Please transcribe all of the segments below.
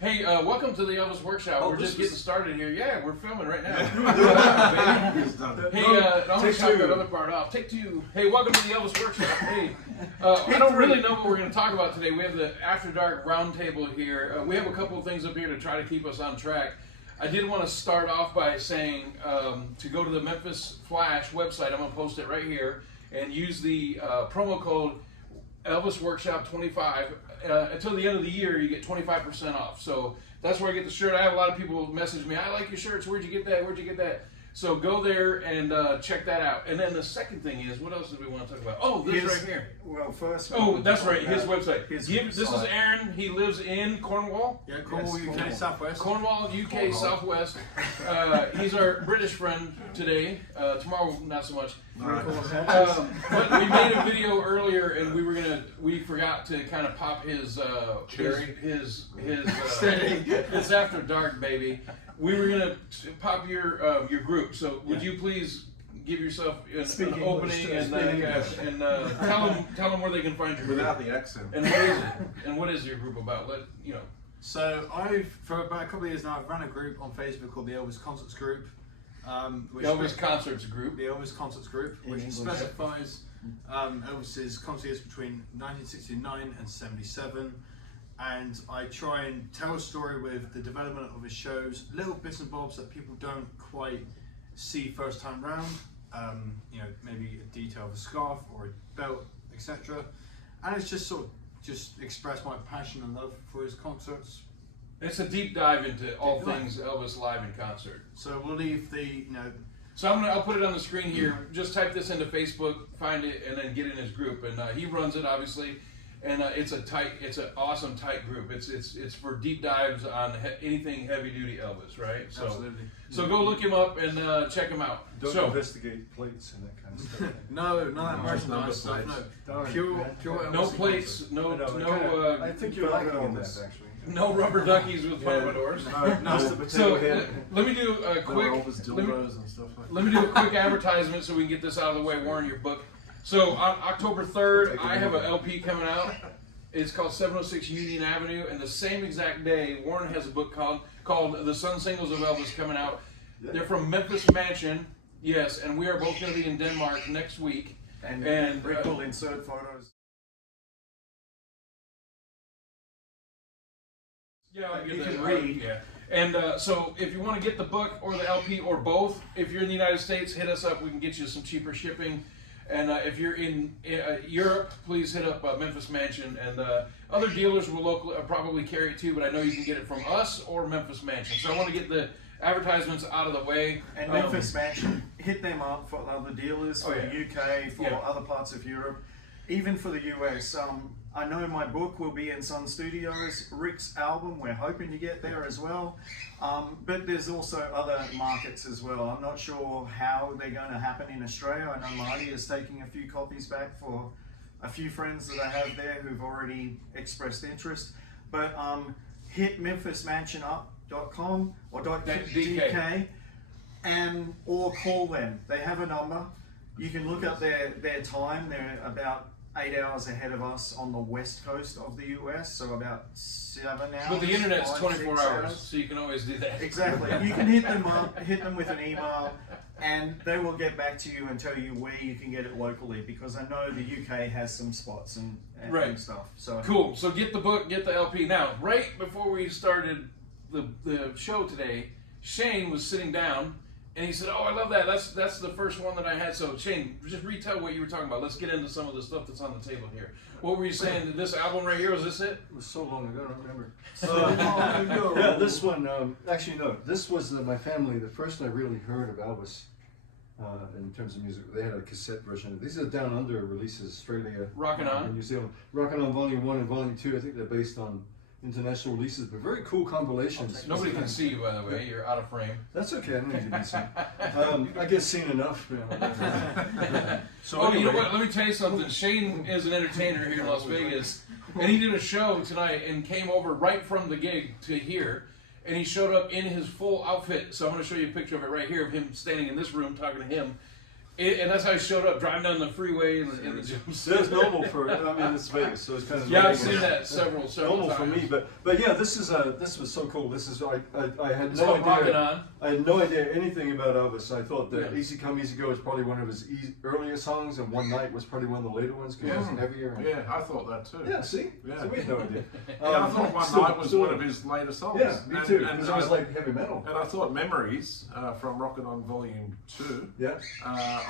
Hey, welcome to the Elvis Workshop. We're just getting started here. Yeah, we're filming right now. Hey, I'm going to cut that other part off. Take two. Hey, welcome to the Elvis Workshop. Hey, I don't really know what we're going to talk about today. We have the After Dark Roundtable here. We have a couple of things up here to try to keep us on track. I did want to start off by saying to go to the Memphis Flash website. I'm going to post it right here and use the promo code Elvis Workshop 25. Until the end of the year, you get 25% off. So that's where I get the shirt. I have a lot of people message me, I like your shirts. Where'd you get that? Where'd you get that? So go there and check that out. And then the second thing is, what else do we want to talk about? Oh, this right here. Well, first. Oh, that's right. His website. This is Aaron. He lives in Cornwall. Yeah, Cornwall, UK, Southwest. Cornwall, UK, Southwest. He's our British friend today. Tomorrow, not so much. But we made a video earlier, and we forgot to kind of pop his cherry. His it's After Dark, baby. We were gonna pop your group. So would you please give yourself an opening and tell them where they can find your group without the accent. And what is it? And what is your group about? So for about a couple of years now, I've run a group on Facebook called the Elvis Concerts Group. Elvis Concerts Group. The Elvis Concerts Group, which specifies Elvis's concert years between 1969 and 77. And I try and tell a story with the development of his shows, little bits and bobs that people don't quite see first time round. Maybe a detail of a scarf or a belt, etc. And it's just sort of express my passion and love for his concerts. It's a deep dive into all things Elvis live in concert. So we'll leave the So I'll put it on the screen here. Just type this into Facebook, find it, and then get in his group. And he runs it, obviously. And it's an awesome tight group. It's for deep dives on anything heavy duty Elvis, right? So, absolutely. So go look him up and check him out. Don't investigate plates and that kind of stuff. No, not that merchandise stuff. No, pure Elvis. No plates. I think you're liking on this actually. No rubber duckies with pompadours. So let me do a quick advertisement so we can get this out of the way. Warren, your book. So on October 3rd, I have an LP coming out. It's called 706 Union Avenue, and the same exact day, Warren has a book called The Sun Singles of Elvis coming out. They're from Memphis Mansion, yes, and we are both going to be in Denmark next week. And very cool insert photos. Yeah, you can read. Yeah. And so if you want to get the book or the LP or both, if you're in the United States, hit us up. We can get you some cheaper shipping. And if you're in Europe, please hit up Memphis Mansion. And other dealers will probably carry it too, but I know you can get it from us or Memphis Mansion. So I want to get the advertisements out of the way. And Memphis Mansion, hit them up for other dealers, for the UK, for other parts of Europe, even for the US. I know my book will be in Sun Studios. Rick's album, we're hoping to get there as well. But there's also other markets as well. I'm not sure how they're going to happen in Australia. I know Marty is taking a few copies back for a few friends that I have there who've already expressed interest. But hit memphismansionup.com or .dk or call them. They have a number. You can look up their time. They're about 8 hours ahead of us on the west coast of the US, so about 7 hours. But the internet's 24 hours, so you can always do that. Exactly. You can hit them up, hit them with an email, and they will get back to you and tell you where you can get it locally, because I know the UK has some spots and stuff. So cool. So get the book, get the LP. Now, right before we started the show today, Shane was sitting down. And he said, "Oh, I love that. That's the first one that I had." So Shane, just retell what you were talking about. Let's get into some of the stuff that's on the table here. What were you saying? This album right here, was this it? It was so long ago, I don't remember. Yeah, this one. Actually, no. This was my family. The first I really heard of Elvis in terms of music. They had a cassette version. These are Down Under releases, Australia, Rockin' On, and New Zealand. Rockin' On Volume 1 and Volume 2. I think they're based on international releases, but very cool compilations. Nobody can see you, by the way. You're out of frame. That's okay. I don't need to be seen. I get seen enough. So you know what? Let me tell you something. Shane is an entertainer here in Las Vegas, and he did a show tonight and came over right from the gig to here, and he showed up in his full outfit. So I'm going to show you a picture of it right here of him standing in this room talking to him. And that's how he showed up, driving down the freeway in the jumpsuit. That's normal for. I mean, it's Vegas, so it's kind of. Yeah, I've seen that several normal times. for me, but yeah, this was so cool. This is I had It's no called Rockin' idea. On. I had no idea anything about Elvis. I thought that Yeah. Easy Come Easy Go was probably one of his earlier songs, and One Night was probably one of the later ones because it was heavier. And, Yeah, I thought that too. yeah, see, Yeah. so we had no idea. Yeah, I thought One Night was one of his later songs. Yeah, me too. Because it was like heavy metal. And I thought Memories from Rockin' On Volume 2. Yeah.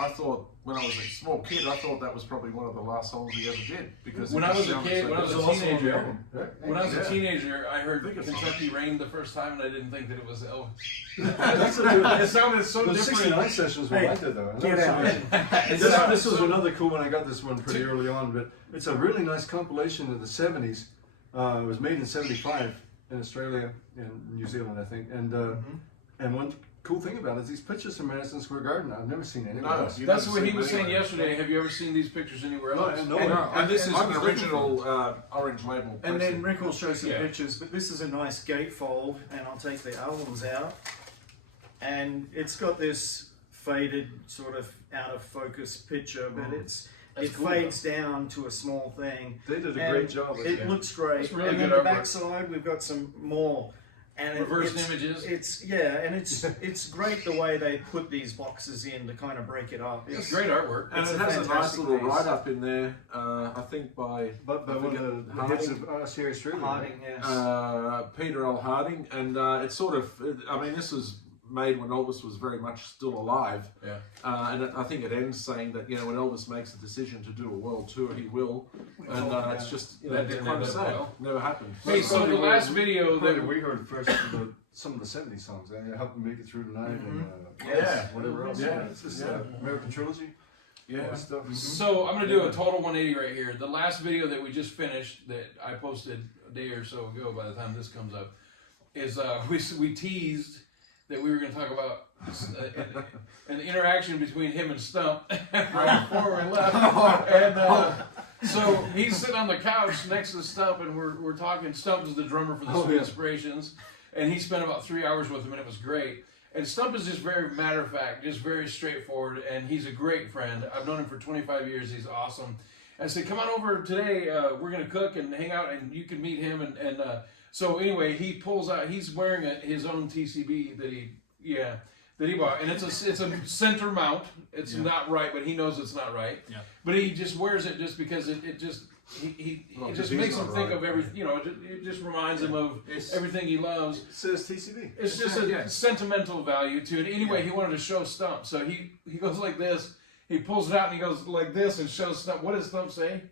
I thought when I was a small kid, I thought that was probably one of the last songs he ever did because When it I was just a sounded kid, so when I was good. a teenager, when I was a Yeah. teenager, I heard think it's Kentucky Rain the first time, and I didn't think that it was Elvis. That's a good. It sounded so Those different. 69 sessions were Hey, like that though. get out. This was another cool one. I got this one pretty early on, but it's a really nice compilation of the 70s. It was made in '75 in Australia and New Zealand, I think. And one cool thing about it is these pictures from Madison Square Garden. I've never seen anywhere No, else. you That's never what he seen was it saying anywhere. yesterday. Have you ever seen these pictures anywhere No, else? no. And this is I an was looking original orange label. And then pressing. Rick will show some Yeah. pictures, but this is a nice gatefold, and I'll take the albums out. And it's got this faded, sort of out of focus picture, but it cool, fades down to a small thing. They did a And great job with It it. looks great. It's really and good then the artwork. back side, we've got some more. And Reversed it's, images. It's great the way they put these boxes in to kind of break it up. It's great artwork. And It's it a has a nice fantastic little piece. write-up in there, I think by But by I one forget- of the heads of Sierra Street. Harding, yes. Peter L. Harding, and it's sort of, I mean, this was made when Elvis was very much still alive, Yeah. and I think it ends saying that, you know, when Elvis makes a decision to do a world tour, he will, and it's just, you know, That it's didn't kind end of up sad. well. Never happened. Hey, so the last video Probably that we heard first some of the '70s songs. I helped them make it through the night and Yeah. whatever else. Yeah. It's just Yeah. American Trilogy. Yeah. All that stuff. So I'm gonna do a total 180 right here. The last video that we just finished, that I posted a day or so ago, by the time this comes up, is we teased that we were gonna talk about an interaction between him and Stump right before we left. And so he's sitting on the couch next to Stump, and we're talking. Stump is the drummer for the Sweet Inspirations, and he spent about 3 hours with him, and it was great. And Stump is just very matter of fact, just very straightforward, and he's a great friend. I've known him for 25 years. He's awesome. I said, come on over today. We're going to cook and hang out, and you can meet him. And so anyway, he pulls out. He's wearing his own TCB that he bought, and it's a center mount. It's not right, but he knows it's not right. Yeah. But he just wears it just because it just it just he's makes him not think right. of everything. You know, it just reminds him of It's- everything he loves. It says TCB. It's just a sentimental value to it. Anyway, he wanted to show Stump, so he goes like this. He pulls it out and he goes like this and shows Stump. What does Stump say?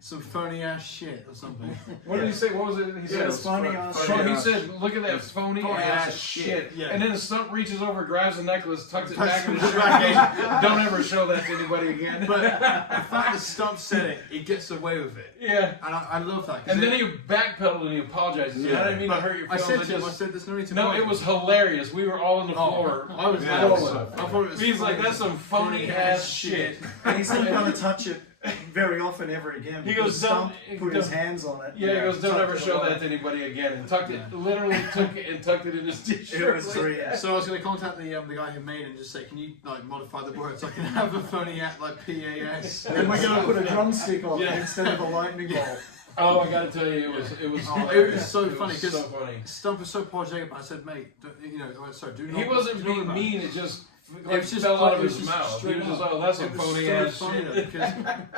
Some phony ass shit or something. What did he say? What was it? He said, it's funny ass So shit. he said, "Look at that phony ass shit." Yeah. And then the Stump reaches over, grabs the necklace, tucks it back in his Tucks shirt. it back Goes, don't ever show that to anybody again. But the fact that Stump said it, he gets away with it. Yeah. And I love that. 'cause And then he backpedaled and he apologizes. Yeah. I didn't mean to hurt your I feelings. said to him, I said, there's no need to No, apologize." it was hilarious. We were all on the floor. I was Yeah, laughing. it was so I funny. thought it was He's like, funny. that's some phony ass shit. And he's not going to touch it very often ever again. He because goes, "Don't- Stump put his don't- hands on it. Yeah, he goes, don't tucked ever it show away. that to anybody again. And tucked it, literally took it and tucked it in his t-shirt. It was three. So I was going to contact the guy who made it and just say, can you like modify the words so I can have a phony act like PAS? And we're going to put a drumstick on Yeah. it instead of a lightning bolt. Oh, I gotta tell you, it was Oh, hilarious. it was so It funny, 'cause- so funny. Stump was so apologetic, but I said, mate, you know, sorry, do not. He wasn't do being not- mean. It just It like was just fell out of it was his just mouth. He straight was just, up. oh, that's a It was phony so ass funny shit. though, because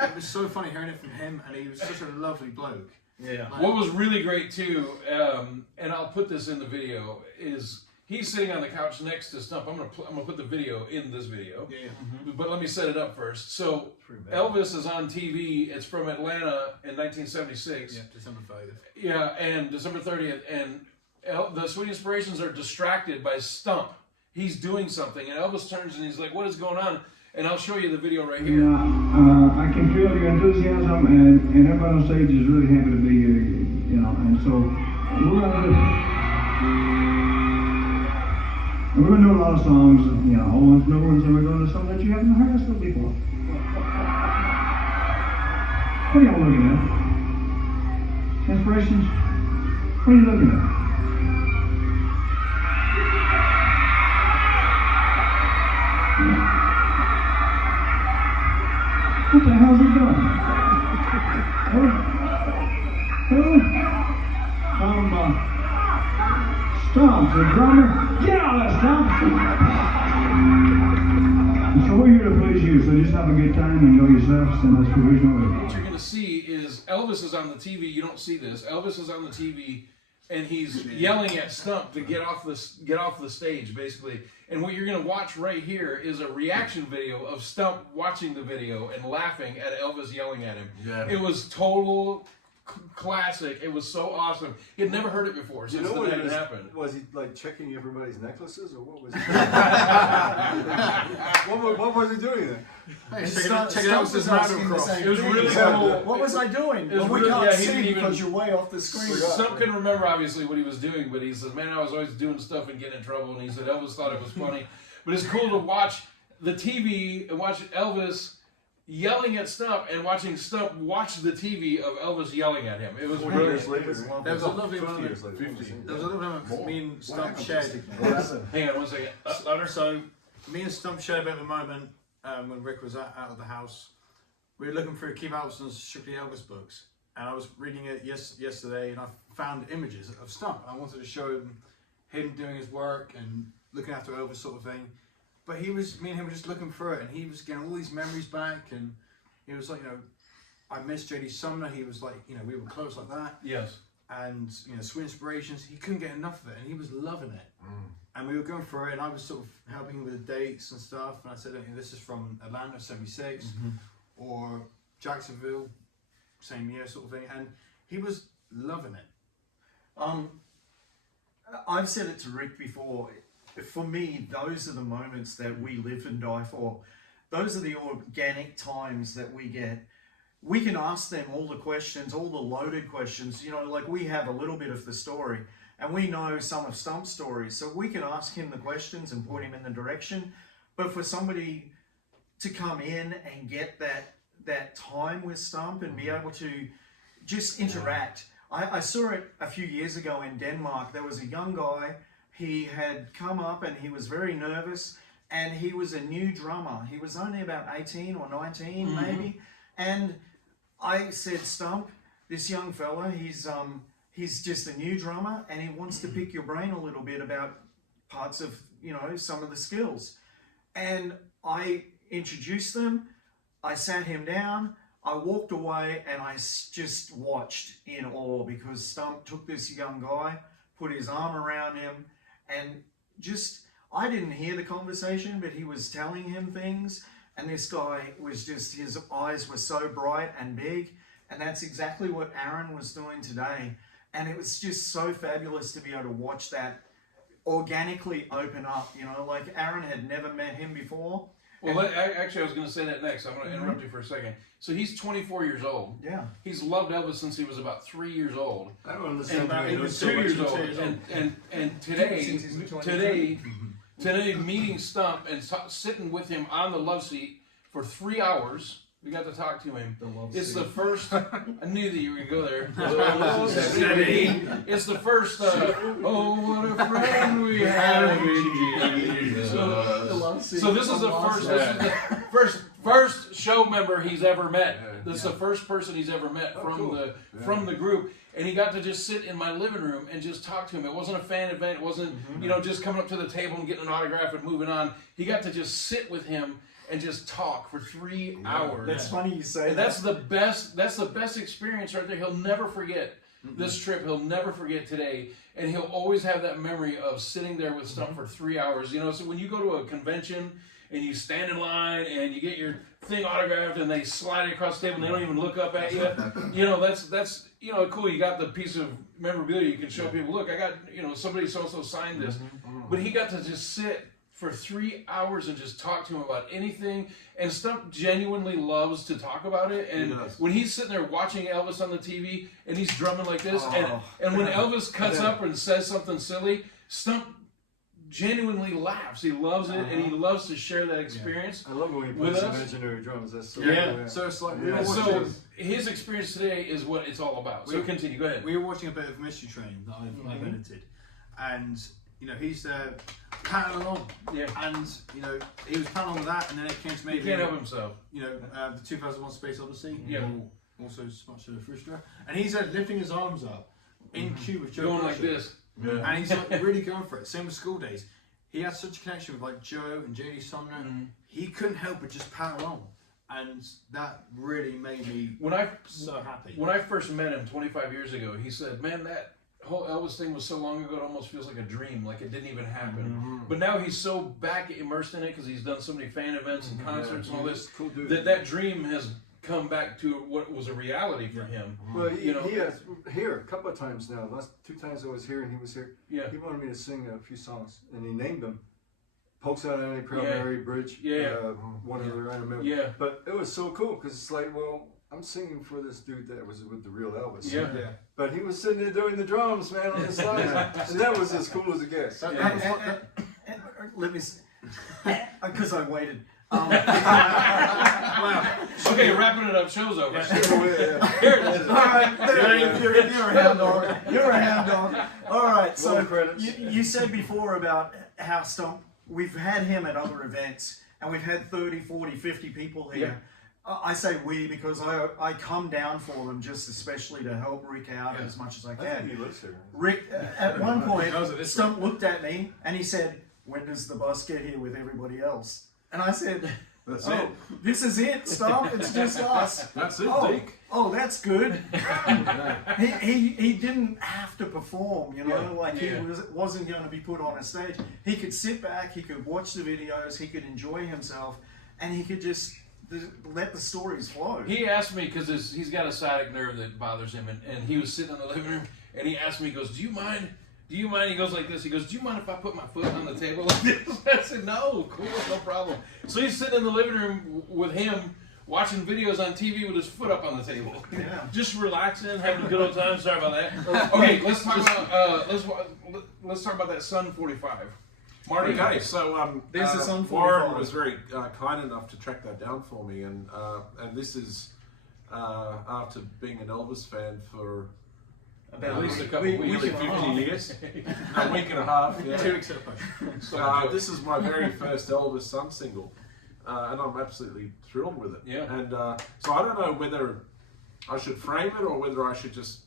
it was so funny hearing it from him, and he was such a lovely bloke. Yeah. Like, What was really great too, and I'll put this in the video, is he's sitting on the couch next to Stump. I'm gonna put the video in this video, yeah. but let me set it up first. So Elvis is on TV. It's from Atlanta in 1976. Yeah, December 30th. Yeah, and December 30th, and the Sweet Inspirations are distracted by Stump. He's doing something, and Elvis turns and he's like, "What is going on?" And I'll show you the video right here. I can feel your enthusiasm, and everybody on stage is really happy to be here, you know. And so we're gonna do a lot of songs, you know, old ones, new ones, and we're going to some that you haven't heard us do before. What are y'all looking at? Inspirations? What are you looking at? Yeah. What the hell's he doing? Who? Stump, the drummer. Get out of that, Stump! So we're here to please you, so just have a good time, enjoy yourselves, and that's provisional. What you're going to see is Elvis is on the TV. You don't see this. Elvis is on the TV, and he's yelling at Stump to get off the stage, basically. And what you're going to watch right here is a reaction video of Stump watching the video and laughing at Elvis yelling at him. Yeah. It was total classic. It was so awesome. He had never heard it before since the night it happened. Was he like checking everybody's necklaces, or what was he? what was he doing then? Hey, check out this It was really cool. What was I doing? It was we really, can't he see didn't even, because you're way off the screen. Stump couldn't remember obviously what he was doing, but he said, "Man, I was always doing stuff and getting in trouble." And he said Elvis thought it was funny, but it's cool to watch the TV and watch Elvis yelling at Stump and watching Stump watch the TV of Elvis yelling at him. It was brilliant. There was a lovely moment. There was a lovely moment me and Stump shared. Hang on one second. Louder. So me and Stump shared about the moment when Rick was out of the house. We were looking through Keith Albertson's Strictly Elvis books, and I was reading it yesterday, and I found images of Stump. I wanted to show him doing his work and looking after Elvis sort of thing. But me and him were just looking through it, and he was getting all these memories back, and he was like, I miss J.D. Sumner. He was like, we were close like that. Yes. And, Sweet Inspirations, he couldn't get enough of it, and he was loving it. And we were going through it, and I was sort of helping him with the dates and stuff, and I said, this is from Atlanta, 76, or Jacksonville, same year sort of thing, and he was loving it. I've said it to Rick before. For me, those are the moments that we live and die for. Those are the organic times that we get. We can ask them all the questions, all the loaded questions. Like we have a little bit of the story, and we know some of Stump's stories, so we can ask him the questions and point him in the direction. But for somebody to come in and get that time with Stump and be able to just interact. I saw it a few years ago in Denmark. There was a young guy. He had come up and he was very nervous, and he was a new drummer. He was only about 18 or 19 maybe. And I said, Stump, this young fella, he's just a new drummer, and he wants to pick your brain a little bit about parts of, some of the skills. And I introduced them, I sat him down, I walked away, and I just watched in awe, because Stump took this young guy, put his arm around him, and I didn't hear the conversation, but he was telling him things, and this guy was just, his eyes were so bright and big, and that's exactly what Aaron was doing today. And it was just so fabulous to be able to watch that organically open up, like Aaron had never met him before. Well, actually, I was going to say that next. I'm going to interrupt you for a second. So he's 24 years old. Yeah. He's loved Elvis since he was about 3 years old. I don't understand. And he was 2 years old. And today, meeting Stump and sitting with him on the love seat for 3 hours. We got to talk to him. It's the first. I knew that you were going to go there. It's the first. Oh, what a friend we have in Jesus. So this is the first. This is the first show member he's ever met. This is the first person he's ever met from the group, and he got to just sit in my living room and just talk to him. It wasn't a fan event. It wasn't just coming up to the table and getting an autograph and moving on. He got to just sit with him and just talk for 3 hours. That's funny you say that. That's the best experience right there. He'll never forget this trip. He'll never forget today. And he'll always have that memory of sitting there with Stump for 3 hours. So when you go to a convention and you stand in line and you get your thing autographed and they slide it across the table and they don't even look up at you, that's cool. You got the piece of memorabilia. You can show people, look, I got, somebody so-and-so signed this. But he got to just sit for 3 hours and just talk to him about anything. And Stump genuinely loves to talk about it. And when he's sitting there watching Elvis on the TV and he's drumming like this, and when Elvis cuts up and says something silly, Stump genuinely laughs. He loves it, and he loves to share that experience. I love when he plays some legendary drums. That's so cool. So it's like so his experience today is what it's all about. So continue. Go ahead. We were watching a bit of Mystery Train that I've edited, and you know, he's panning along. Yeah. And, you know, he was panning on that, and then it came to me. He can't help himself. You know, the 2001 Space Odyssey. Yeah. Also sponsored the Frustra. And he's lifting his arms up in cue with Joe. Going like this. Yeah. And he's like really going for it. Same with School Days. He had such a connection with like Joe and JD Sumner. He couldn't help but just pan along. And that really made me so happy. When I first met him 25 years ago, he said, man, that whole Elvis thing was so long ago, it almost feels like a dream, like it didn't even happen. But now he's so back immersed in it because he's done so many fan events and concerts and all this, Cool dude. that dream has come back to what was a reality for him. Well, he know, has here a couple of times now. Last 2 times I was here and he was here. Yeah. He wanted me to sing a few songs and he named them. Pokes Out Annie, Proud Mary, Bridge, one other I remember. Yeah. But it was so cool because it's like, well, I'm singing for this dude that was with the real Elvis. Yeah. But he was sitting there doing the drums, man, on the side. And that was as cool as it gets. Let me, because I waited. Wow. Okay, wrapping it up. Show's over. Yeah. Here it is. All right, you're a hound dog. You're a hound dog. All right, so credits. you said before about how Stump, we've had him at other events, and we've had 30, 40, 50 people here. I say we because I come down for them just especially to help Rick out as much as I I can. think he lives here. Rick, at one point, Stump looked at me and he said, when does the bus get here with everybody else? And I said, That's it. this is it, Stump, it's just us. That's it, Oh, Dick. oh, that's good. he didn't have to perform, you know, like he wasn't going to be put on a stage. He could sit back, he could watch the videos, he could enjoy himself, and he could just let the stories flow. He asked me, because he's got a sciatic nerve that bothers him, and he was sitting in the living room, and he asked me, he goes, do you mind? He goes like this. He goes, do you mind if I put my foot on the table like this? I said, no, cool, no problem. So he's sitting in the living room with him, watching videos on TV with his foot up on the table. Yeah. Just relaxing, having a good old time. Sorry about that. Okay, let's talk about let's talk about that Sun 45. Marty. Okay, so There's the Sun 45. Warren was very kind enough to track that down for me, and this is after being an Elvis fan for At least a couple weeks. nearly 50 years, a week and a half. Yeah. 2 weeks at a push. This is my very first Elvis Sun single, and I'm absolutely thrilled with it. Yeah. And so I don't know whether I should frame it or whether I should just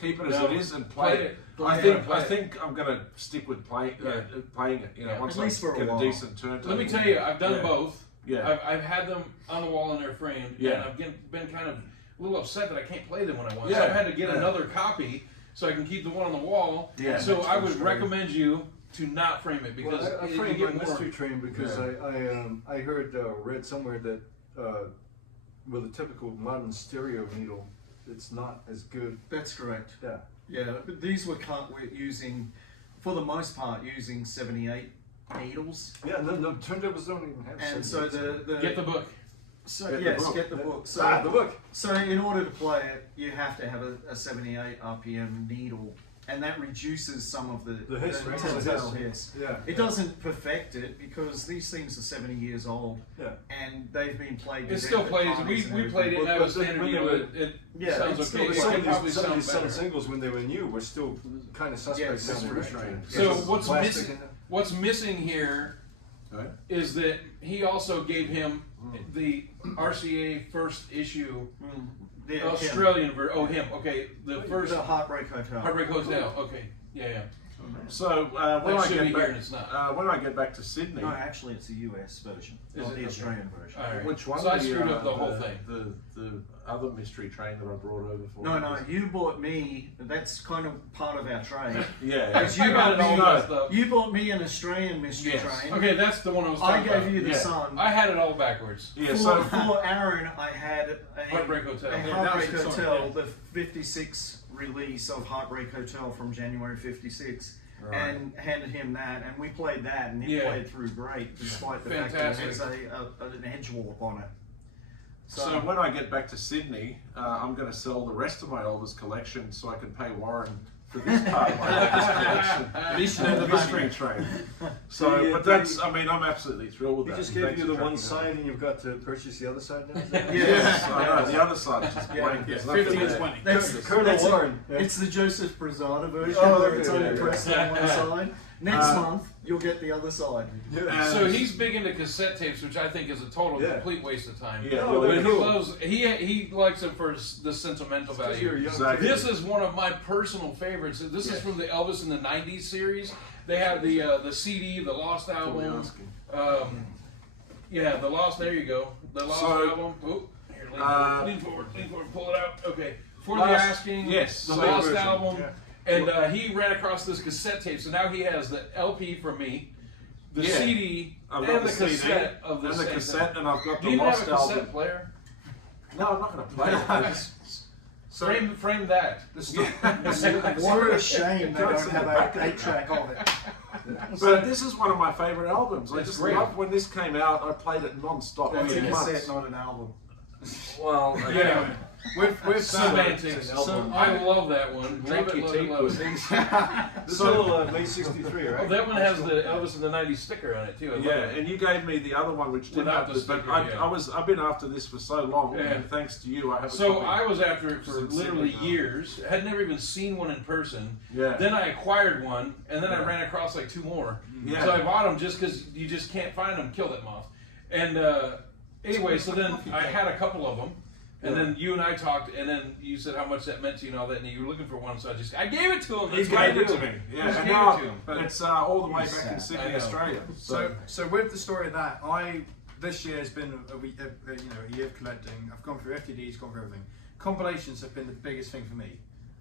keep it as it is and play it. I think I'm going to stick with playing it. You know, once At least I for a get a while. decent turntable. Let me tell you, I've done both. Yeah. I've had them on the wall and they're framed, and I've been kind of a little upset that I can't play them when I want. So I've had to get another copy so I can keep the one on the wall. Yeah, so that's I would recommend you to not frame it because I you framed get my more. Mystery Train because I heard read somewhere that with a typical modern stereo needle, it's not as good. That's correct. Yeah. Yeah, but these we're using, for the most part, using 78 needles. Yeah, no, turntables don't even have. And so the Get the book. So Get the yes, book. get the book. So the book. So in order to play it, you have to have a 78 RPM needle, and that reduces some of the hiss, right? telltale hiss. Yeah. It doesn't perfect it because these things are 70 years old. Yeah. And they've been played. It still plays. We played it. And I was But standard. when You they know, were- it sounds it's okay. still- It Some could of probably these sound Sun better. singles when they were new were still kind of suspect. Yes, that's down the correct. train. So Yes, what's plastic missing? in there. What's missing here Right. is that he also gave him the RCA first issue The Australian version. Oh, him. Okay, the first the Heartbreak Hotel. Heartbreak Hotel. Okay, yeah. So when That I should get be here back, and it's not. when I get back to Sydney, No, actually, it's a US version, Is not it? the Okay. Australian version. All right. which one? So I screwed up the whole the, thing. The other mystery train that I brought over for. No, you bought me. That's kind of part of our trade. Yeah. Because you I got it all bought messed up. me. You bought me an Australian mystery Yes. train. Okay, that's the one I was I talking about. gave you the Yeah. Sun. I had it all backwards. Yeah. For, So for Aaron, I had a Heartbreak Hotel. a Yeah, Heartbreak that was the Hotel, song, the 56 release of Heartbreak Hotel from January 56, and handed him that, and we played that, and he Yeah. played through great, despite the fact that it has Fantastic. an edge warp on it. So when I get back to Sydney, I'm going to sell the rest of my Elvis collection so I can pay Warren for this part of my Elvis collection. At least you know And the the mystery train. So, Yeah, but that's, I mean, I'm absolutely thrilled with He that. just and gave thanks you for the one tracking that. side and you've got to purchase the other side now? Yes, I know. The other side is just blank. Yeah, There's nothing 50 and there. 20. That's Colonel that's Warren. It's the Joseph Brazada version Oh, where okay, it's only yeah. pressed on one side. Next month, you'll get the other side. So he's big into cassette tapes, which I think is a total complete waste of time. Yeah, but he likes it for the sentimental value. Exactly. This is one of my personal favorites. This is from the Elvis in the '90s series. They have the CD, the Lost album. The Lost. There you go. The Lost album. Oh, here, lean forward, pull it out. Okay. For the Asking. Yes. The Lost album. Yeah. And he ran across this cassette tape, so now he has the LP from me, the CD, and the cassette of the and the cassette, and I've got Do the you Lost have a cassette album. player? No, I'm not going to play it. So frame that. What a shame they don't have an 8-track of it. But this is one of my favourite albums. I That's just great. loved when this came out. I played it non-stop That's for a months. cassette, not an album. Well, Yeah. with Semantics. I love that one. Love it, love it, love it. This is all late '63, right? Oh, that one has the Elvis in the '90s sticker on it too. I love yeah, it. and you gave me the other one which didn't Without have the this, but sticker, I've been after this for so long, Yeah. and thanks to you, I have. So a I copy. was after it for It's literally sitting now. years. Had never even seen one in person. Yeah. Then I acquired one, and then I ran across like 2 more. Yeah. So I bought them just because you just can't find them. Kill that moth. And anyway, so then I had a couple of them, and then you and I talked, and then you said how much that meant to you and all that, and you were looking for one, so I gave it to him. He That's what I gave it do. to me. Yeah, Just and gave now it to him. But it's all the way He's back in sad. Sydney, I know. Australia. So with the story of that, this year has been a year of collecting. I've gone through FTDs, gone through everything. Compilations have been the biggest thing for me.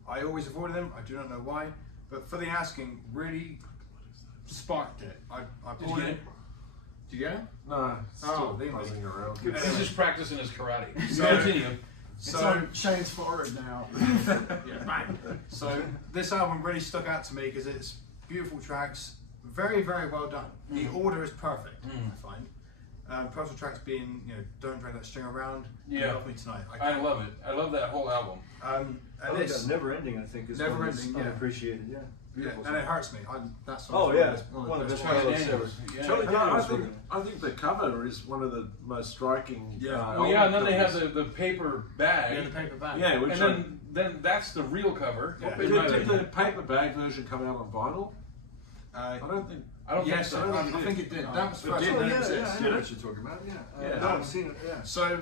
I always avoided them. I do not know why, but For the Asking really sparked it. I bought get it. it? Did you get it? No, Oh, still buzzing around. He's just practicing his karate. So- Continue. It's So on Shane's forehead now. So this album really stuck out to me because it's beautiful tracks, very, very well done. The order is perfect, I find. Personal tracks being, Don't Drag That String Around, Yeah. Love Me Tonight. I love it. I love that whole album. And I like that Never Ending, I think, is Never one that's Ending, yeah. unappreciated. Yeah, beautiful. and it hurts me. That song's Oh yeah, one of the best Charlie ones. Daniels. Yeah. Charlie Yeah, Daniels. I think the cover is one of the most striking. Yeah. Oh yeah, and then they have covers. the paper bag. Yeah, the paper bag. Yeah, which And then that's the real cover. Yeah. in my did the opinion. paper bag version come out on vinyl? I don't think. I don't Yes, think so. I think it did. That was It first. did, one. Oh, yeah, That was yeah, it. I know what you're talking about. Yeah, Yeah. no, I've seen it. Yeah. So,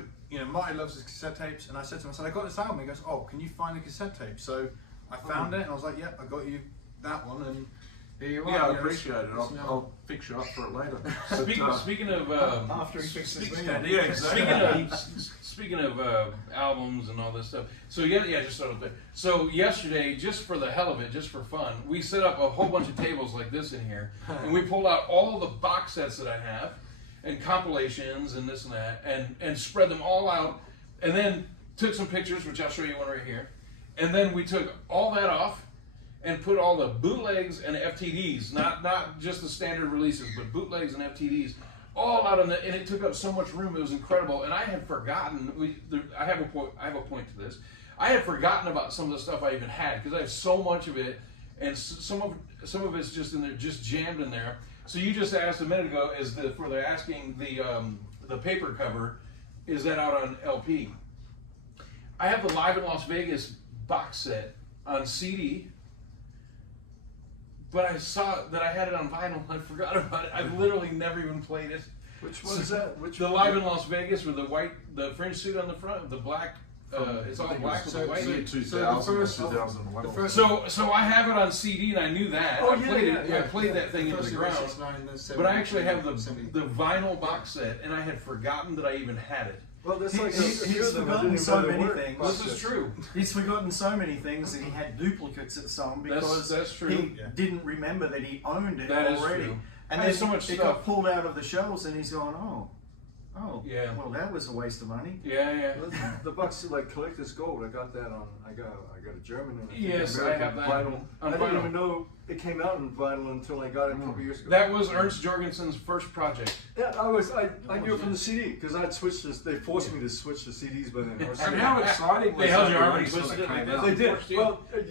Marty loves his cassette tapes, and I said to him, I got this album. He goes, oh, can you find the cassette tape? So I found it, and I was like, yep, I got you that one, and here you are. Yeah, I You know, appreciate it. it's now- I'll fix you up for it later. Speaking of After he fixes me. Yeah, exactly. speaking of albums and all this stuff. So just start up there. So yesterday, just for the hell of it, just for fun, we set up a whole bunch of tables like this in here, and we pulled out all the box sets that I have, and compilations and this and that, and spread them all out, and then took some pictures, which I'll show you one right here, and then we took all that off and put all the bootlegs and FTDs, not just the standard releases, but bootlegs and FTDs, all out on the, and it took up so much room. It was incredible, and I had forgotten. I have a point to this. I had forgotten about some of the stuff I even had because I have so much of it, and some of it's just in there, just jammed in there. So you just asked a minute ago, for the asking the paper cover, is that out on LP? I have the Live in Las Vegas box set on CD. But I saw that I had it on vinyl and I forgot about it. I've literally never even played it. Which one is that? Which The one? Live in Las Vegas with the fringe suit on the front, the black, it's all black with the white. So 2001. the first- So I have it on CD and I knew that. Oh, I yeah, played yeah, it. yeah. I played that thing into First the it was ground. 69, then 70, But I actually have 70. the vinyl box set and I had forgotten that I even had it. Well, that's like He's forgotten so many things. This is true. He's forgotten so many things that he had duplicates of some because That's true. he didn't remember that he owned it That is already. true. And I then have so much it stuff. got pulled out of the shelves and he's going, oh, Yeah. well, that was a waste of money. Yeah. The box like collector's gold. I got that on. I got a German and Yes, I American have that vinyl. on I didn't vinyl. even know it came out in vinyl until I got it a couple years ago. That was Ernst Jorgensen's first project. Yeah, I knew it from the CD because I'd switched this. They forced me to switch the CDs by then. And how exciting was They held that your arm and release when twisted it it like came this. out? They did. Forced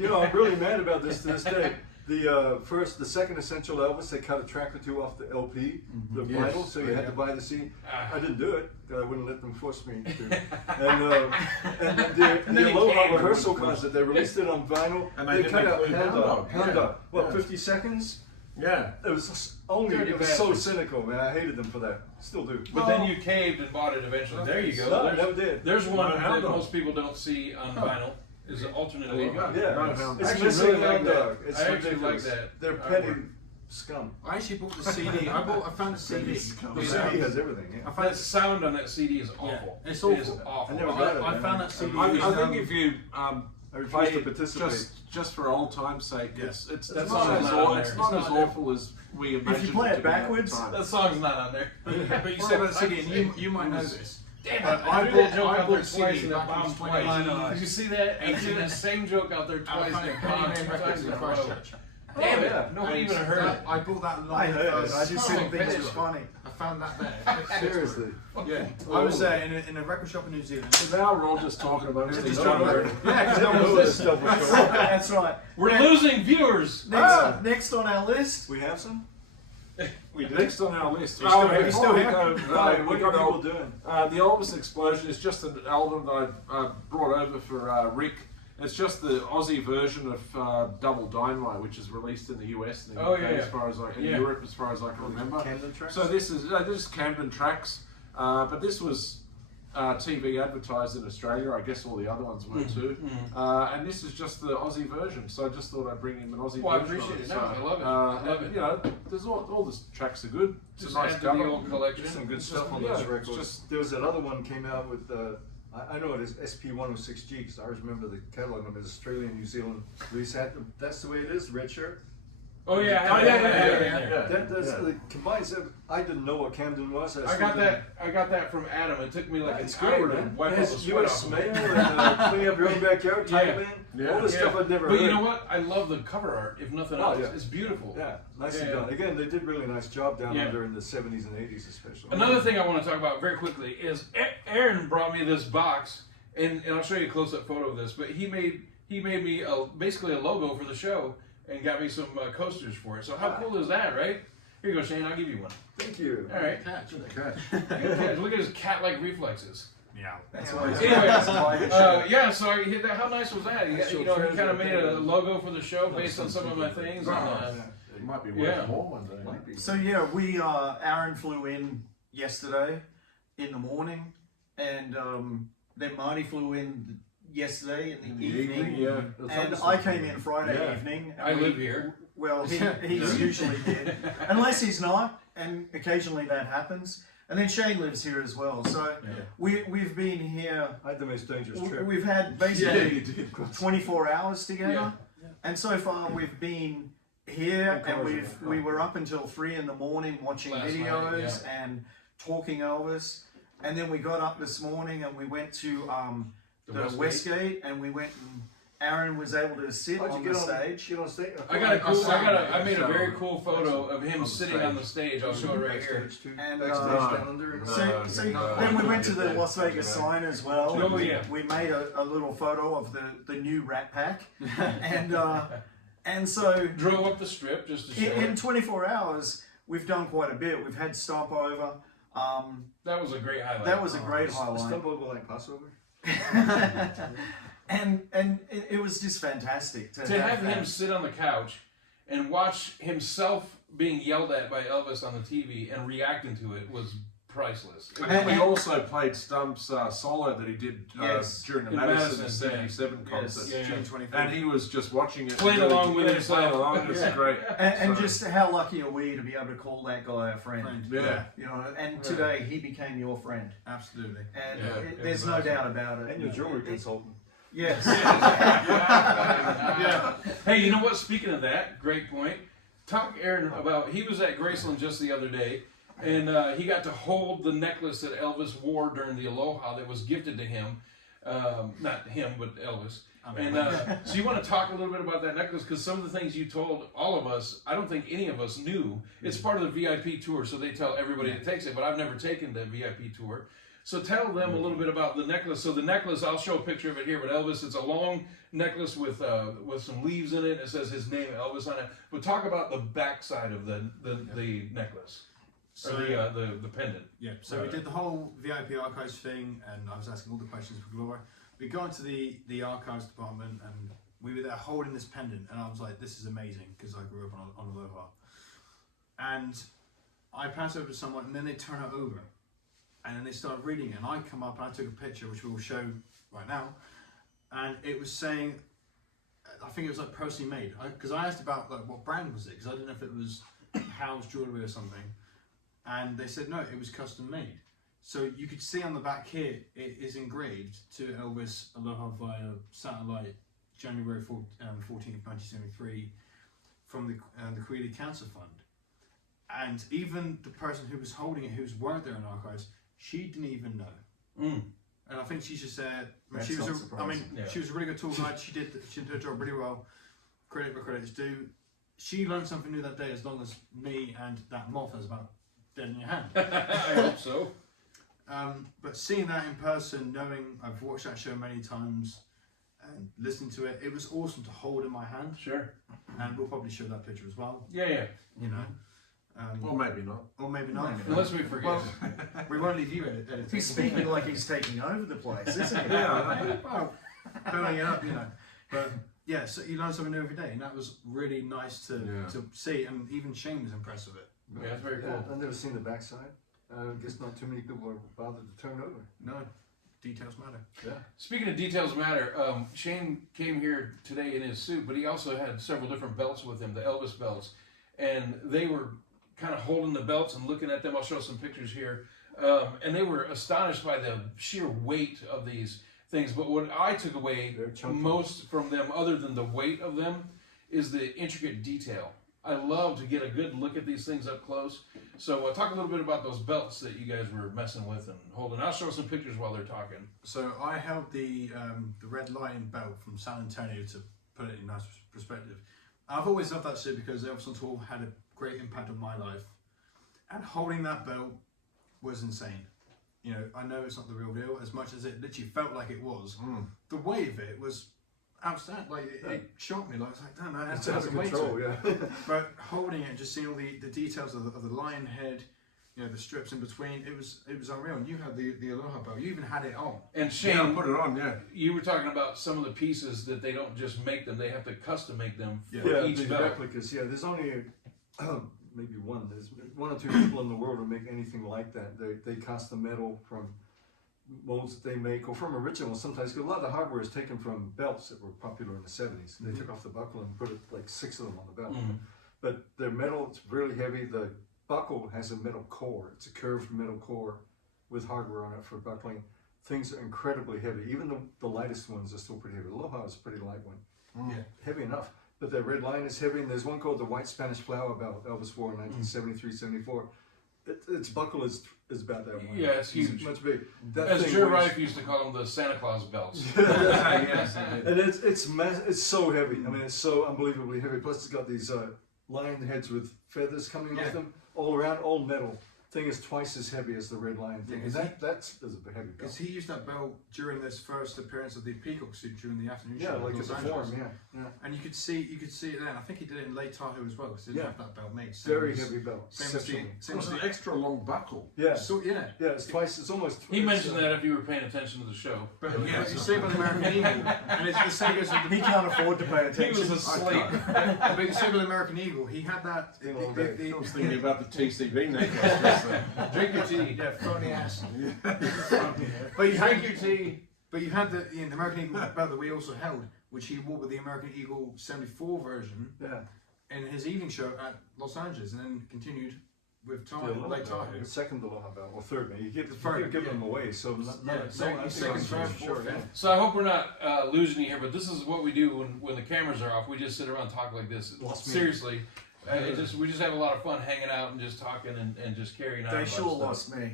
you. Well, I'm really mad about this to this day. The second Essential Elvis, they cut a track or two off the LP, the Yes. vinyl, so you had to buy the CD. Ah. I didn't do it. I wouldn't let them force me to. And the then he Aloha came. rehearsal concert, they released it on vinyl. And they They didn't cut out include Hound Dog. Hound Dog. What, Yeah. 50 seconds? Yeah. It was only Dirty it was so bastards. cynical, man. I hated them for that. Still do. But then you caved and bought it eventually. There you go. No, I There's, never did. there's one No, that no. most people don't see on vinyl. Is an alternate There you logo. go. Yeah, No, it's, no. it's I actually missing really an like that. underdog. It's I actually ridiculous. like that They're artwork. petty scum. I actually bought the CD. I found a CD. The CD has everything. Yeah. I found That sound on that CD is awful. it's It is awful. awful. I never got it. I man. found that CD. I think if you I refuse play to it participate. just for old time's sake, Yes. it's That not song's as not on it's there. not It's as not awful as we imagined. If you play it it to be at the backwards, time. That song's not on there. But you said about the CD, and you might know this. Damn it! But I threw that joke I out there bought twice CD and it back in bombed 2019. twice. Did you see that? I threw that same joke out there twice and it bombed two times in a row. Damn it! yeah. Nobody even heard it. I bought that long I heard it. I ago. just didn't think it was funny. I found that there. Seriously. Yeah. I was in a record shop in New Zealand. So now we're all just talking about Just each talking other. about it. Yeah, because no Oh, one's this listening. stuff was short. That's right. We're losing viewers. Next on our list, We have some? we do. Next on our list. He's still- before he's still we here. go, Right, we what got are people doing? The Elvis Explosion is just an album that I brought over for Rick. It's just the Aussie version of Double Dynamite, which is released in the US and the Oh, UK yeah. as far as in Yeah. Europe, as far as I can remember. Camden tracks? So this is Camden Tracks, but this was TV advertised in Australia. I guess all the other ones were too. And this is just the Aussie version. So I just thought I'd bring in an Aussie Well, I version. appreciate it. So, No, I love it. I love and, it. You know, there's all the tracks are good. It's Just a nice add to cover. the old collection. There's some good It's stuff just- on yeah, those it's records. just- There was another one came out with, I know it is SP106G, because I always remember the catalog of it, Australia, New Zealand. Release had, that's the way it is, red shirt. Oh yeah, Oh, yeah. That combines, I didn't know what Camden was. I got that. I got that from Adam. It took me like It's an great, hour to man. wipe It out the has sweat US off. mail and clean up your own backyard, Yeah. type in. Yeah. All this stuff I'd never But heard. you know what? I love the cover art. If nothing Oh, else, yeah. it's beautiful. Yeah, nicely Yeah. done. Again, they did really nice job down Yeah. under in the 70s and 80s especially. Another thing I want to talk about very quickly is Aaron brought me this box, and I'll show you a close-up photo of this. But he made me basically a logo for the show and got me some coasters for it. So how cool is that, right? Here you go, Shane. I'll give you one. Thank you. All right. Catch. Good catch. Look at his cat-like reflexes. Meow. That's why it's Anyway, yeah. So I hit that. How nice was that? He That's he your kind of treasure. made a logo for the show based on some of my things. And, It might be worth Yeah. more one day. So yeah, we Aaron flew in yesterday in the morning, and then Marty flew in yesterday in the evening. Yeah. And I came in Friday Yeah. evening. And I live here. Well, he's usually here, unless he's not, and occasionally that happens. And then Shane lives here as well. So we've been here. I had the most dangerous trip. We've had basically 24 hours together, Yeah. and so far we've been here, and Encouraging. we were up until 3 in the morning watching Last night, videos and talking Elvis, and then we got up this morning and we went to the Westgate, and we went and Aaron was able to sit How'd on you the get on stage. Get on stage? I made a very cool photo of him sitting on the stage. I'll show it right here. Backstage too. And, Backstage down under. So then we went to the Las Vegas sign as well. Oh, yeah. We made a little photo of the new Rat Pack, and so Drove up the strip just to show in it. 24 hours we've done quite a bit. We've had stopover. That was a great highlight. That was a great highlight. Stump over like Passover. and it was just fantastic to have that. him sit on the couch and watch himself being yelled at by Elvis on the TV and reacting to it was priceless. I think we also played Stump's solo that he did Yes. during the In Madison Madison, '77 yes. concert. Yeah. June 25th. And he was just watching it, Playing along with himself. Playing along, it's Yeah. great. And So, just how lucky are we to be able to call that guy a friend? yeah. You know, and today he became your friend, Absolutely. and Yeah, there's it no was doubt about it. And your jewelry consultant. Yes. Yeah. Hey, you know what? Speaking of that, great point. Talk, Aaron, about he was at Graceland just the other day, and he got to hold the necklace that Elvis wore during the Aloha that was gifted to him. Not him, but Elvis. And so you want to talk a little bit about that necklace, because some of the things you told all of us, I don't think any of us knew. It's part of the VIP tour, so they tell everybody that takes it, but I've never taken the VIP tour. So tell them a little bit about the necklace. So the necklace, I'll show a picture of it here, but Elvis, it's a long necklace with some leaves in it. It says his name, Elvis, on it. But talk about the backside of the necklace, So or the pendant. Yeah, so we did the whole VIP archives thing, and I was asking all the questions for Gloria. We got into the archives department, and we were there holding this pendant, and I was like, this is amazing, because I grew up on Aloha. and I pass over to someone, and then they turn it over, and then they start reading it, and I come up and I took a picture, which we'll show right now, and it was saying, I think it was like personally made, because I asked about like what brand was it, because I didn't know if it was house jewelry or something, and they said no, it was custom made. So you could see on the back here, it is engraved to Elvis Aloha via satellite, January 14th, 1973, from the Creative Cancer Fund. And even the person who was holding it, who's worked there in archives, she didn't even know. And I think she just said, she was a really good tour guide. She did her job really well. Credit where credit is due. She learned something new that day, as long as me and that moth is about dead in your hand. I hope so. But seeing that in person, knowing I've watched that show many times and listening to it, it was awesome to hold in my hand. Sure. And we'll probably show that picture as well. Yeah. You know. Or maybe not. Or maybe not. Unless we forget. Well, we won't leave you editing. He's speaking like he's taking over the place, isn't he? Well, building it up, you know. But yeah, so you learn something new every day, and that was really nice to see. And even Shane was impressed with it. Yeah, that's very cool. I've never seen the backside. I guess not too many people are bothered to turn over. No, details matter. Yeah. Speaking of details matter, Shane came here today in his suit, but he also had several different belts with him, the Elvis belts, and they were kind of holding the belts and looking at them. I'll show some pictures here, and they were astonished by the sheer weight of these things. But what I took away most from them, other than the weight of them, is the intricate detail. I love to get a good look at these things up close. So talk a little bit about those belts that you guys were messing with and holding. I'll show some pictures while they're talking. So I held the Red Lion belt from San Antonio, to put it in nice perspective. I've always loved that suit because Elvis on Tour had a great impact on my life. And holding that belt was insane. You know, I know it's not the real deal, as much as it literally felt like it was. The weight of it was outstanding. Like it shocked me. Like, I was like, damn, that's out of control. Yeah. But holding it, just seeing all the details of the lion head, you know, the strips in between, it was unreal. And you had the Aloha belt. You even had it on. And Shane, put it on. Yeah. You were talking about some of the pieces that they don't just make them; they have to custom make them for each the belt. replicas. Yeah, there's only maybe one. There's one or two people in the world who make anything like that. They cast the metal from molds that they make, or from originals sometimes, because a lot of the hardware is taken from belts that were popular in the 70s. They took off the buckle and put like 6 of them on the belt. But they're metal, it's really heavy. The buckle has a metal core. It's a curved metal core with hardware on it for buckling. Things are incredibly heavy. Even the lightest ones are still pretty heavy. Aloha is a pretty light one. Heavy enough. But the Red Lion is heavy, and there's one called the White Spanish Flower belt Elvis wore in 1973-74. Its buckle is about that one. Yeah, it's huge. Much big. As Joe Rife used to call them, the Santa Claus belts. Yes. And it's so heavy. I mean, it's so unbelievably heavy. Plus, it's got these lion heads with feathers coming off them all around, all metal. Thing is twice as heavy as the Red Lion thing. And that's a heavy belt. Because he used that belt during this first appearance of the Peacock suit during the afternoon Yeah, show. like it's a form. Yeah. And you could see it then. I think he did it in Lake Tahoe as well, because he didn't have that belt made. Very heavy belt. Same It's an extra long buckle. Yeah. So Yeah, it's twice. It's almost. He mentioned that if you were paying attention to the show. But you say about the American Eagle, and it's the same as He can't afford to pay attention. He was asleep. but you say about the American Eagle, he had that. I was thinking about the TCB necklace. Drink your tea. Yeah, throw the ass. But you drink your tea. But you had the American Eagle belt that we also held, which he wore with the American Eagle 74 version in his evening show at Los Angeles, and then continued with Lake Tahoe. The second Aloha belt, or third, man. You keep third, giving them away, so second, third, fourth. So I hope we're not losing you here, but this is what we do when the cameras are off. We just sit around and talk like this. Seriously. We just have a lot of fun hanging out and just talking and just carrying on. They sure lost me.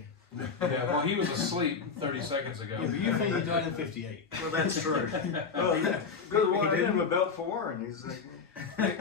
Yeah, well, he was asleep 30 seconds ago. Yeah, but you think he died in 58. Well, that's true. Well, good one. I gave him a belt for Warren. He's like.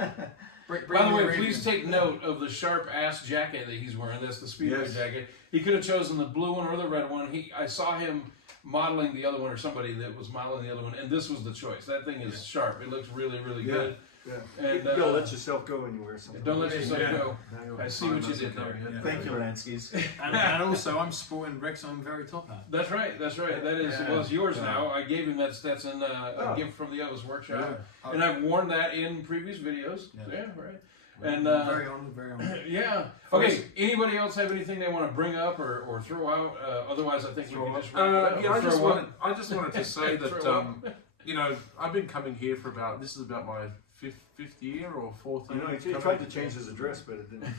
By the way, please take note of the sharp ass jacket that he's wearing. That's the Speedway jacket. He could have chosen the blue one or the red one. I saw him modeling the other one, or somebody that was modeling the other one, and this was the choice. That thing is sharp. It looks really, really good. Yeah. And don't let yourself go anywhere. Don't let yourself go. I see what you did there. Thank you, Ranskis. And also, I'm sporting Rick's own very top hat. That's right. That is well, it's yours now. I gave him that Stetson, a gift from the Elvis Workshop, and I've worn that in previous videos. Yeah, right. And very honored, very honored. yeah. Okay. Anybody else have anything they want to bring up or throw out? Otherwise, I think we can just wrap it up. Yeah, I just Throw wanted to say that Throw up. you know, I've been coming here for this is about my fifth year or fourth You year. know, he tried to change his address, but it didn't.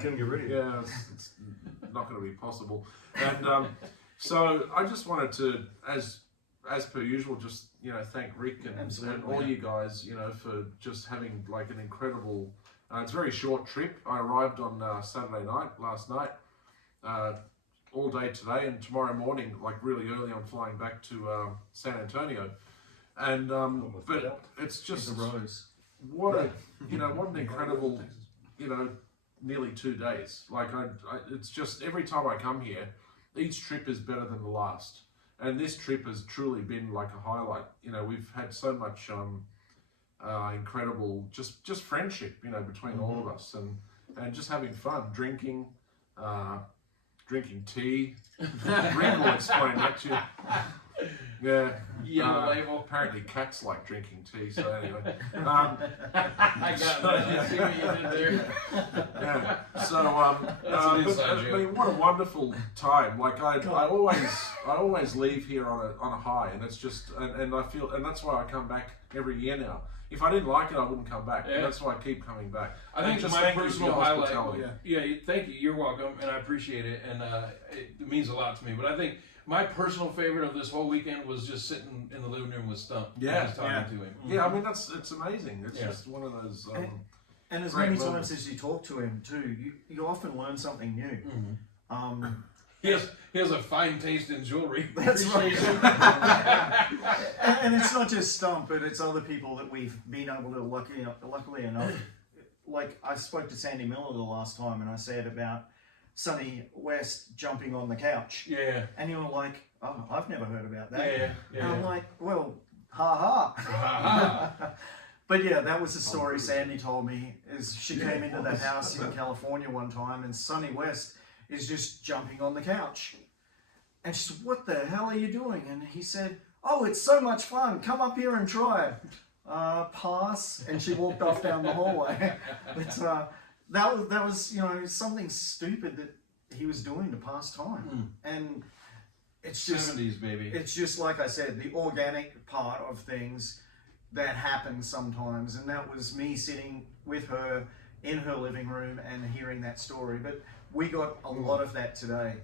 Couldn't get rid of you. Yeah, it's not going to be possible. And so I just wanted to, as per usual, just thank Rick and all you guys, for just having like an incredible. It's a very short trip. I arrived on Saturday night, last night, all day today, and tomorrow morning, like really early, I'm flying back to San Antonio. And but it's just what an incredible, nearly 2 days. Like it's just every time I come here, each trip is better than the last, and this trip has truly been like a highlight. We've had so much incredible just friendship, between all of us, and just having fun, drinking tea. Rick will explain that to you. Yeah, Yellow label. Apparently, cats like drinking tea. So anyway, I got that. You see what you did there? yeah. So That's an I mean, what a wonderful time! Like I always leave here on a high, and it's just and I feel, and that's why I come back every year now. If I didn't like it, I wouldn't come back. Yeah. And that's why I keep coming back. I think just my thank you for personal your highlight. hospitality. Yeah, thank you. You're welcome, and I appreciate it, and it means a lot to me. But I think my personal favorite of this whole weekend was just sitting in the living room with Stump. Yeah, just talking to him. Yeah, I mean it's amazing. It's just one of those. And as great many moments. times as you talk to him too, you often learn something new. Mm-hmm. He has a fine taste in jewelry. That's right. and it's not just Stump, but it's other people that we've been able to, luckily enough. Like I spoke to Sandy Miller the last time, and I said about Sonny West jumping on the couch. Yeah. And you were like, oh, I've never heard about that. Yeah. And I'm like, well, ha ha. But yeah, that was the story Sandy told me, is she came into that house in California one time, and Sonny West is just jumping on the couch. And she said, what the hell are you doing? And he said, oh, it's so much fun. Come up here and try. Pass. And she walked off down the hallway. But that was something stupid that he was doing to pass time. And it's just 70s, baby. It's just like I said, the organic part of things that happens sometimes. And that was me sitting with her in her living room and hearing that story. But we got a lot of that today.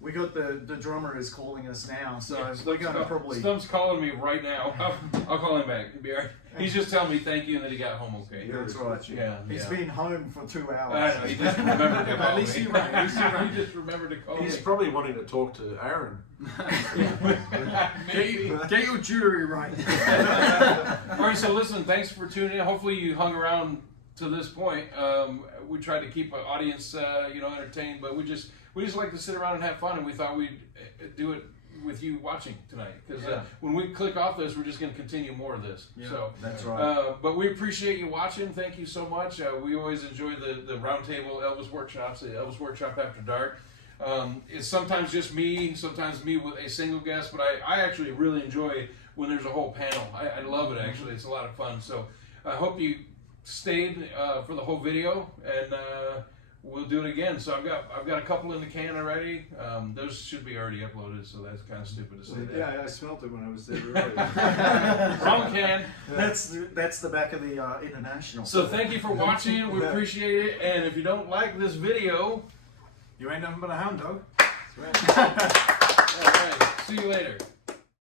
We got the drummer is calling us now, so we're going to probably... Stump's calling me right now. I'll call him back. He'll be all right. He's just telling me thank you and that he got home okay. That's right. Yeah. He's been home for 2 hours. I know, he just remembered to call At least me. he rang. He just remembered to call He's me. probably wanting to talk to Aaron. Maybe. Get your jewelry right. All right, so listen, thanks for tuning in. Hopefully you hung around to this point. We tried to keep an audience, entertained, but we just like to sit around and have fun, and we thought we'd do it with you watching tonight, because when we click off this, we're just going to continue more of this. Yeah, so that's right. But we appreciate you watching. Thank you so much. We always enjoy the Roundtable Elvis workshops, the Elvis Workshop After Dark. It's sometimes just me, sometimes me with a single guest, but I actually really enjoy when there's a whole panel. I love it, actually. It's a lot of fun. So I hope you stayed for the whole video, and we'll do it again. So I've got a couple in the can already. Those should be already uploaded, so that's kind of stupid to say that. Yeah, I smelt it when I was there earlier. Wrong can. That's the back of the International. So thank you for watching. We appreciate it. And if you don't like this video, You ain't nothing but a hound dog. all right, see you later.